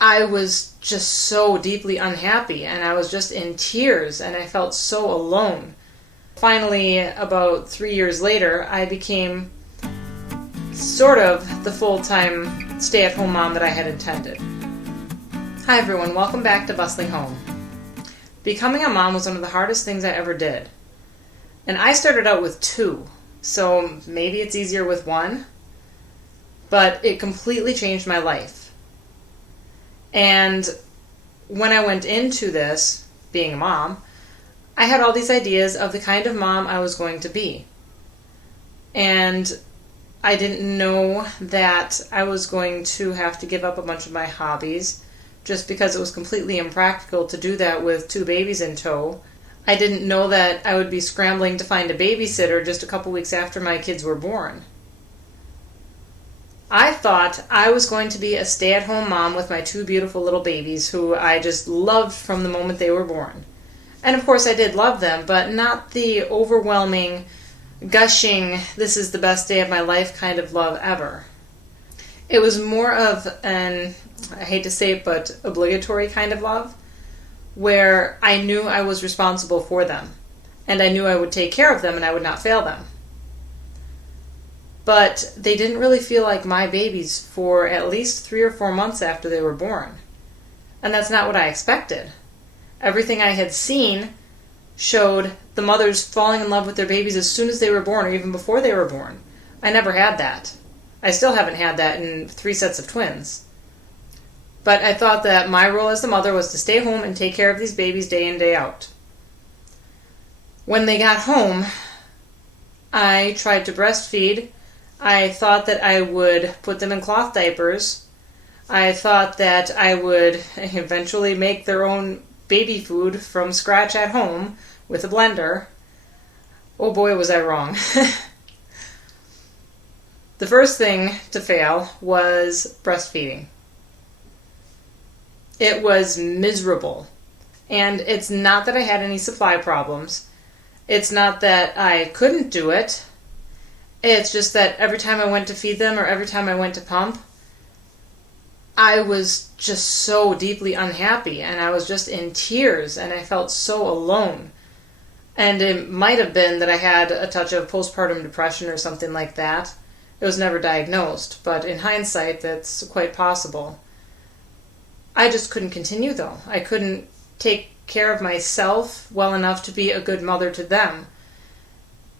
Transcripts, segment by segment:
I was just so deeply unhappy, and I was just in tears, and I felt so alone. Finally, about 3 years later, I became sort of the full-time stay-at-home mom that I had intended. Hi everyone, welcome back to Bustling Home. Becoming a mom was one of the hardest things I ever did. And I started out with 2, so maybe it's easier with 1, but it completely changed my life. And when I went into this, being a mom, I had all these ideas of the kind of mom I was going to be. And I didn't know that I was going to have to give up a bunch of my hobbies just because it was completely impractical to do that with 2 babies in tow. I didn't know that I would be scrambling to find a babysitter just a couple weeks after my kids were born. I thought I was going to be a stay-at-home mom with my 2 beautiful little babies who I just loved from the moment they were born. And of course I did love them, but not the overwhelming, gushing, this is the best day of my life kind of love ever. It was more of an, I hate to say it, but obligatory kind of love, where I knew I was responsible for them, and I knew I would take care of them and I would not fail them. But they didn't really feel like my babies for at least 3 or 4 months after they were born. And that's not what I expected. Everything I had seen showed the mothers falling in love with their babies as soon as they were born or even before they were born. I never had that. I still haven't had that in 3 sets of twins. But I thought that my role as the mother was to stay home and take care of these babies day in, day out. When they got home, I tried to breastfeed. I thought that I would put them in cloth diapers. I thought that I would eventually make their own baby food from scratch at home with a blender. Oh boy, was I wrong. The first thing to fail was breastfeeding. It was miserable. And it's not that I had any supply problems. It's not that I couldn't do it. It's just that every time I went to feed them or every time I went to pump, I was just so deeply unhappy and I was just in tears and I felt so alone. And it might have been that I had a touch of postpartum depression or something like that. It was never diagnosed, but in hindsight, that's quite possible. I just couldn't continue though. I couldn't take care of myself well enough to be a good mother to them.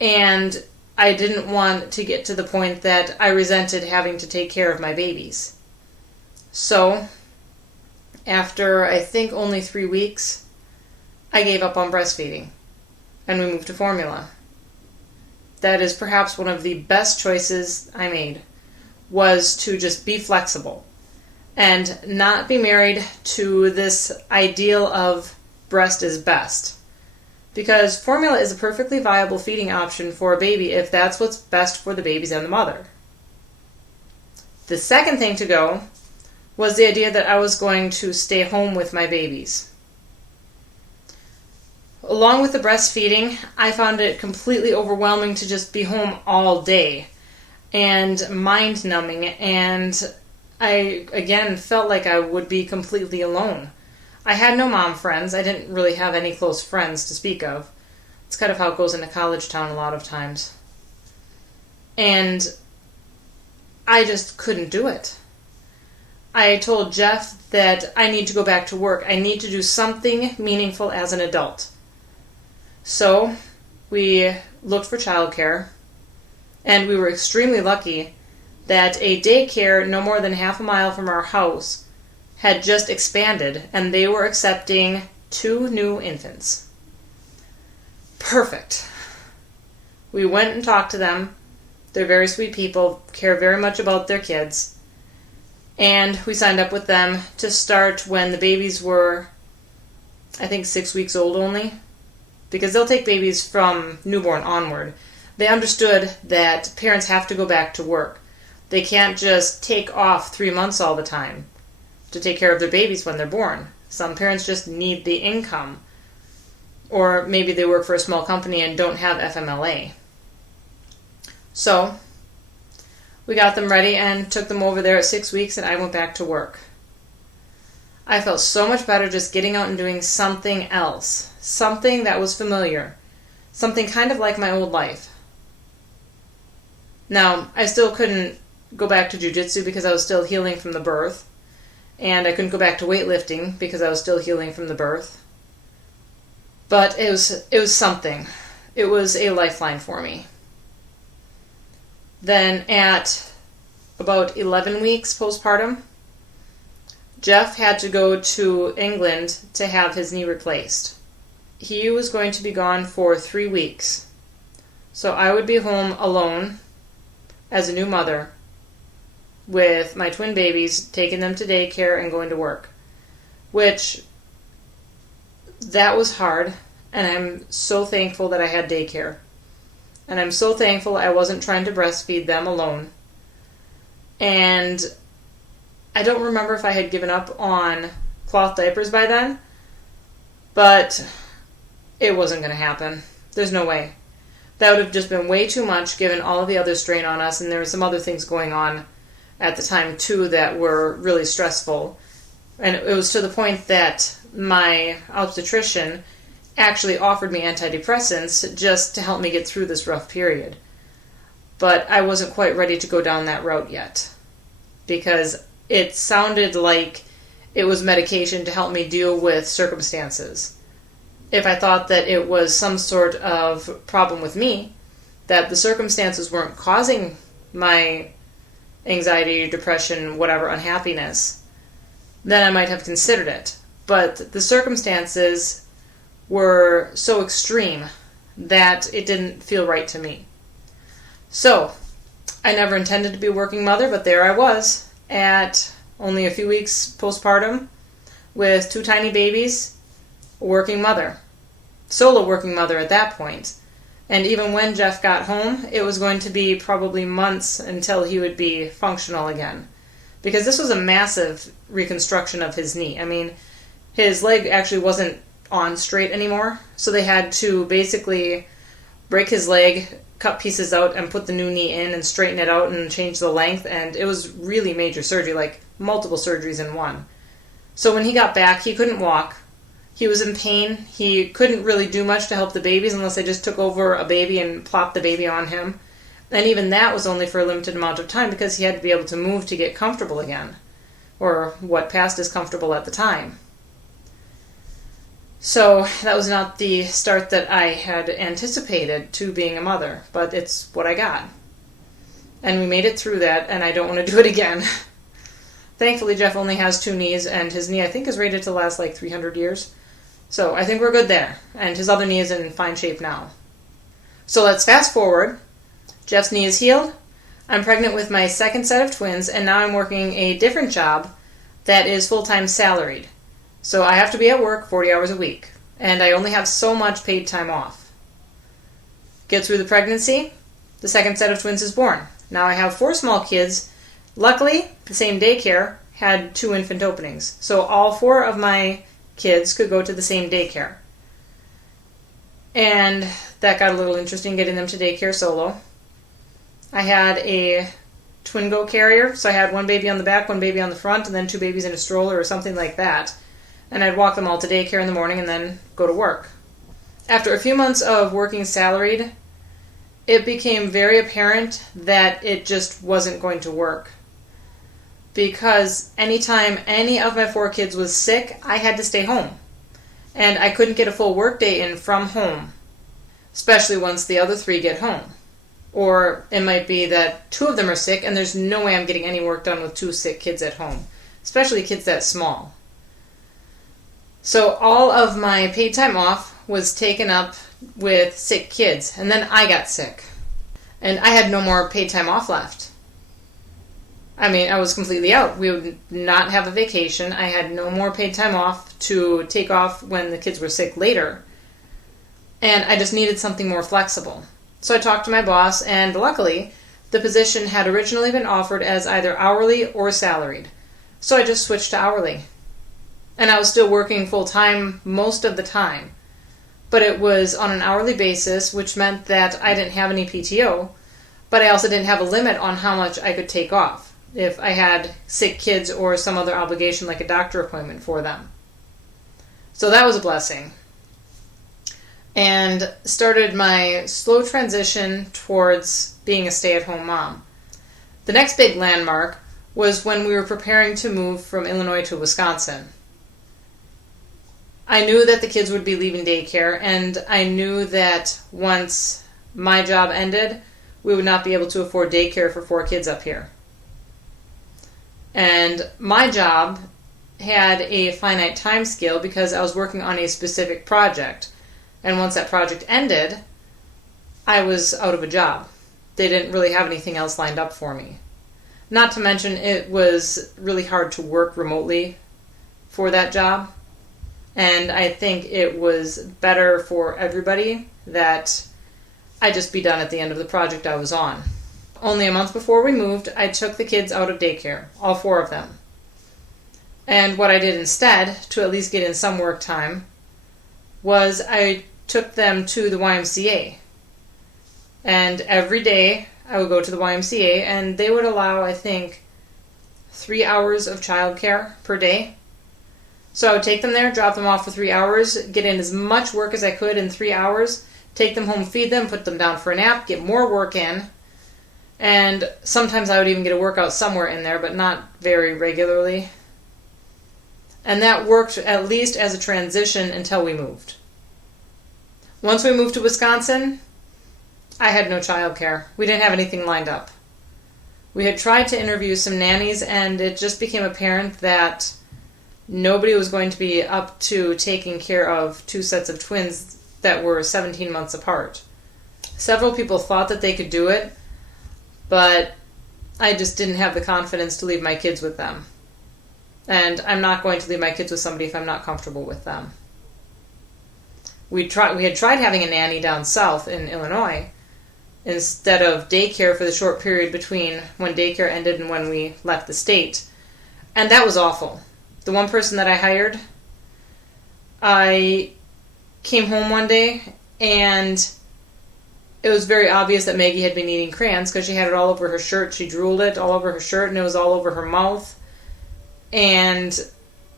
And I didn't want to get to the point that I resented having to take care of my babies. So, after I think only 3 weeks, I gave up on breastfeeding and we moved to formula. That is perhaps one of the best choices I made, was to just be flexible and not be married to this ideal of breast is best. Because formula is a perfectly viable feeding option for a baby if that's what's best for the babies and the mother. The second thing to go was the idea that I was going to stay home with my babies. Along with the breastfeeding, I found it completely overwhelming to just be home all day and mind-numbing, and I, again, felt like I would be completely alone. I had no mom friends. I didn't really have any close friends to speak of. It's kind of how it goes in a college town a lot of times. And I just couldn't do it. I told Jeff that I need to go back to work. I need to do something meaningful as an adult. So we looked for childcare, and we were extremely lucky that a daycare no more than half a mile from our house had just expanded, and they were accepting 2 new infants. Perfect. We went and talked to them. They're very sweet people, care very much about their kids. And we signed up with them to start when the babies were, I think, 6 weeks old only. Because they'll take babies from newborn onward. They understood that parents have to go back to work. They can't just take off 3 months all the time to take care of their babies when they're born. Some parents just need the income. Or maybe they work for a small company and don't have FMLA. So, we got them ready and took them over there at 6 weeks, and I went back to work. I felt so much better just getting out and doing something else. Something that was familiar. Something kind of like my old life. Now, I still couldn't go back to jiu-jitsu because I was still healing from the birth. And I couldn't go back to weightlifting because I was still healing from the birth. But it was something. It was a lifeline for me. Then at about 11 weeks postpartum, Jeff had to go to England to have his knee replaced. He was going to be gone for 3 weeks. So I would be home alone as a new mother with my twin babies, taking them to daycare and going to work. Which, that was hard, and I'm so thankful that I had daycare. And I'm so thankful I wasn't trying to breastfeed them alone. And I don't remember if I had given up on cloth diapers by then, but it wasn't going to happen. There's no way. That would have just been way too much given all of the other strain on us, and there were some other things going on at the time too that were really stressful. And it was to the point that my obstetrician actually offered me antidepressants just to help me get through this rough period. But I wasn't quite ready to go down that route yet, because it sounded like it was medication to help me deal with circumstances. If I thought that it was some sort of problem with me, that the circumstances weren't causing my anxiety, depression, whatever, unhappiness, then I might have considered it. But the circumstances were so extreme that it didn't feel right to me. So, I never intended to be a working mother, but there I was, at only a few weeks postpartum, with 2 tiny babies, a working mother. Solo working mother at that point. And even when Jeff got home, it was going to be probably months until he would be functional again. Because this was a massive reconstruction of his knee. I mean, his leg actually wasn't on straight anymore, so they had to basically break his leg, cut pieces out, and put the new knee in and straighten it out and change the length, and it was really major surgery, like multiple surgeries in one. So when he got back, he couldn't walk. He was in pain. He couldn't really do much to help the babies unless I just took over a baby and plopped the baby on him. And even that was only for a limited amount of time because he had to be able to move to get comfortable again, or what passed as comfortable at the time. So that was not the start that I had anticipated to being a mother, but it's what I got. And we made it through that, and I don't want to do it again. Thankfully, Jeff only has 2 knees, and his knee, I think, is rated to last like 300 years. So I think we're good there, and his other knee is in fine shape now. So let's fast forward. Jeff's knee is healed. I'm pregnant with my second set of twins, and now I'm working a different job that is full-time salaried. So I have to be at work 40 hours a week, and I only have so much paid time off. Get through the pregnancy, the second set of twins is born. Now I have 4 small kids. Luckily, the same daycare had 2 infant openings, so all 4 of my kids could go to the same daycare. And that got a little interesting, getting them to daycare solo. I had a twin-go carrier, so I had 1 baby on the back, 1 baby on the front, and then 2 babies in a stroller or something like that. And I'd walk them all to daycare in the morning and then go to work. After a few months of working salaried, it became very apparent that it just wasn't going to work. Because anytime any of my 4 kids was sick, I had to stay home. And I couldn't get a full workday in from home, especially once the other 3 get home. Or it might be that 2 of them are sick, and there's no way I'm getting any work done with 2 sick kids at home, especially kids that small. So all of my paid time off was taken up with sick kids, and then I got sick. And I had no more paid time off left. I mean, I was completely out. We would not have a vacation. I had no more paid time off to take off when the kids were sick later. And I just needed something more flexible. So I talked to my boss, and luckily, the position had originally been offered as either hourly or salaried. So I just switched to hourly. And I was still working full-time most of the time. But it was on an hourly basis, which meant that I didn't have any PTO, but I also didn't have a limit on how much I could take off, if I had sick kids or some other obligation like a doctor appointment for them. So that was a blessing. And started my slow transition towards being a stay-at-home mom. The next big landmark was when we were preparing to move from Illinois to Wisconsin. I knew that the kids would be leaving daycare, and I knew that once my job ended, we would not be able to afford daycare for 4 kids up here. And my job had a finite time scale because I was working on a specific project. And once that project ended, I was out of a job. They didn't really have anything else lined up for me. Not to mention it was really hard to work remotely for that job. And I think it was better for everybody that I just be done at the end of the project I was on. Only a month before we moved, I took the kids out of daycare, all 4 of them. And what I did instead, to at least get in some work time, was I took them to the YMCA. And every day I would go to the YMCA, and they would allow, I think, 3 hours of childcare per day. So I would take them there, drop them off for 3 hours, get in as much work as I could in 3 hours, take them home, feed them, put them down for a nap, get more work in. And sometimes I would even get a workout somewhere in there, but not very regularly. And that worked at least as a transition until we moved. Once we moved to Wisconsin, I had no childcare. We didn't have anything lined up. We had tried to interview some nannies, and it just became apparent that nobody was going to be up to taking care of 2 sets of twins that were 17 months apart. Several people thought that they could do it, but I just didn't have the confidence to leave my kids with them. And I'm not going to leave my kids with somebody if I'm not comfortable with them. We had tried having a nanny down south in Illinois instead of daycare for the short period between when daycare ended and when we left the state. And that was awful. The one person that I hired, I came home one day and it was very obvious that Maggie had been eating crayons because she had it all over her shirt. She drooled it all over her shirt and it was all over her mouth. And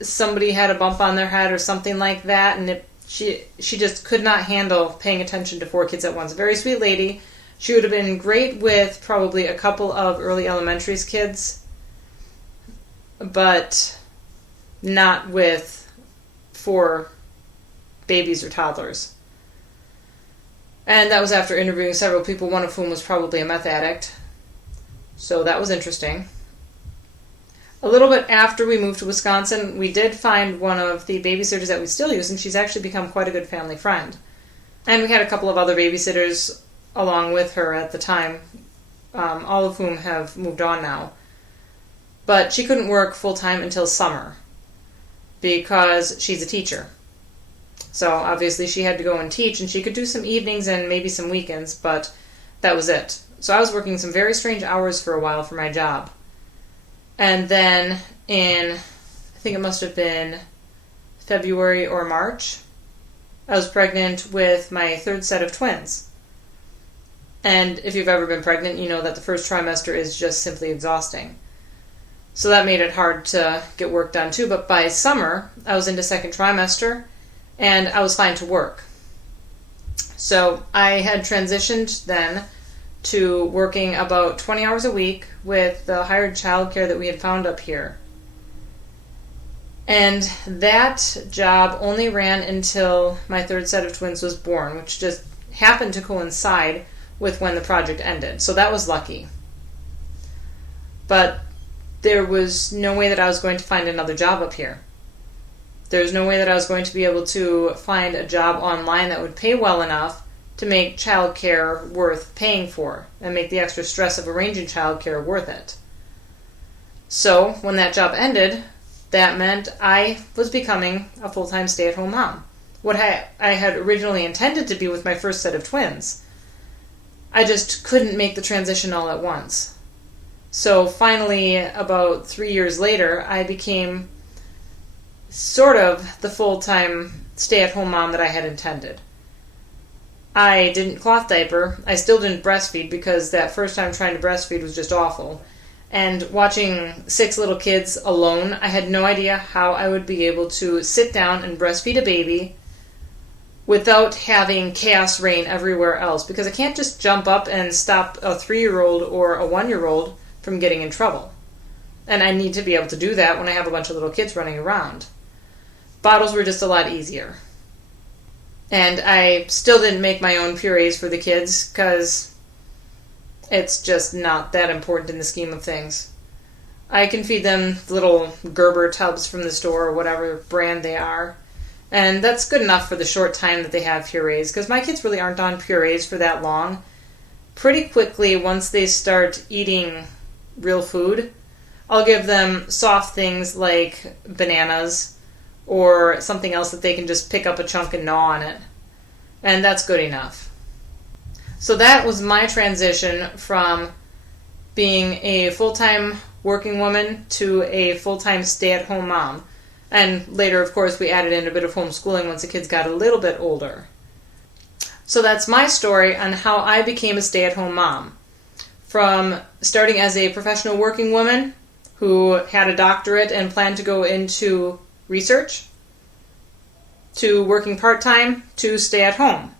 somebody had a bump on their head or something like that, and she just could not handle paying attention to 4 kids at once. Very sweet lady. She would have been great with probably a couple of early elementary's kids, but not with 4 babies or toddlers. And that was after interviewing several people, one of whom was probably a meth addict. So that was interesting. A little bit after we moved to Wisconsin, we did find one of the babysitters that we still use, and she's actually become quite a good family friend. And we had a couple of other babysitters along with her at the time, all of whom have moved on now. But she couldn't work full-time until summer because she's a teacher. So obviously she had to go and teach, and she could do some evenings and maybe some weekends, but that was it. So I was working some very strange hours for a while for my job. And then in, I think it must have been February or March, I was pregnant with my 3rd set of twins. And if you've ever been pregnant, you know that the first trimester is just simply exhausting. So that made it hard to get work done too. But by summer, I was into 2nd trimester, and I was fine to work. So I had transitioned then to working about 20 hours a week with the hired childcare that we had found up here. And that job only ran until my 3rd set of twins was born, which just happened to coincide with when the project ended. So that was lucky. But there was no way that I was going to find another job up here. There's no way that I was going to be able to find a job online that would pay well enough to make childcare worth paying for and make the extra stress of arranging childcare worth it. So when that job ended, that meant I was becoming a full-time stay-at-home mom. What I had originally intended to be with my first set of twins. I just couldn't make the transition all at once. So finally, about 3 years later, I became sort of the full-time stay-at-home mom that I had intended. I didn't cloth diaper. I still didn't breastfeed because that first time trying to breastfeed was just awful. And watching 6 little kids alone, I had no idea how I would be able to sit down and breastfeed a baby without having chaos reign everywhere else, because I can't just jump up and stop a 3-year-old or a 1-year-old from getting in trouble. And I need to be able to do that when I have a bunch of little kids running around. Bottles were just a lot easier. And I still didn't make my own purees for the kids because it's just not that important in the scheme of things. I can feed them little Gerber tubs from the store or whatever brand they are. And that's good enough for the short time that they have purees, because my kids really aren't on purees for that long. Pretty quickly, once they start eating real food, I'll give them soft things like bananas or something else that they can just pick up a chunk and gnaw on it. And that's good enough. So that was my transition from being a full-time working woman to a full-time stay-at-home mom. And later, of course, we added in a bit of homeschooling once the kids got a little bit older. So that's my story on how I became a stay-at-home mom. From starting as a professional working woman who had a doctorate and planned to go into research, to working part-time, to stay at home.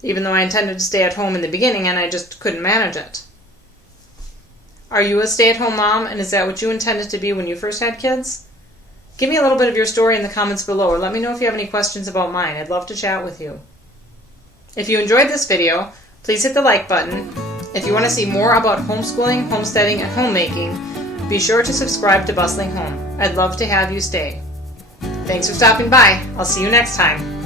Even though I intended to stay at home in the beginning and I just couldn't manage it. Are you a stay-at-home mom, and is that what you intended to be when you first had kids? Give me a little bit of your story in the comments below, or let me know if you have any questions about mine. I'd love to chat with you. If you enjoyed this video, please hit the like button. If you want to see more about homeschooling, homesteading, and homemaking, be sure to subscribe to Bustling Home. I'd love to have you stay. Thanks for stopping by. I'll see you next time.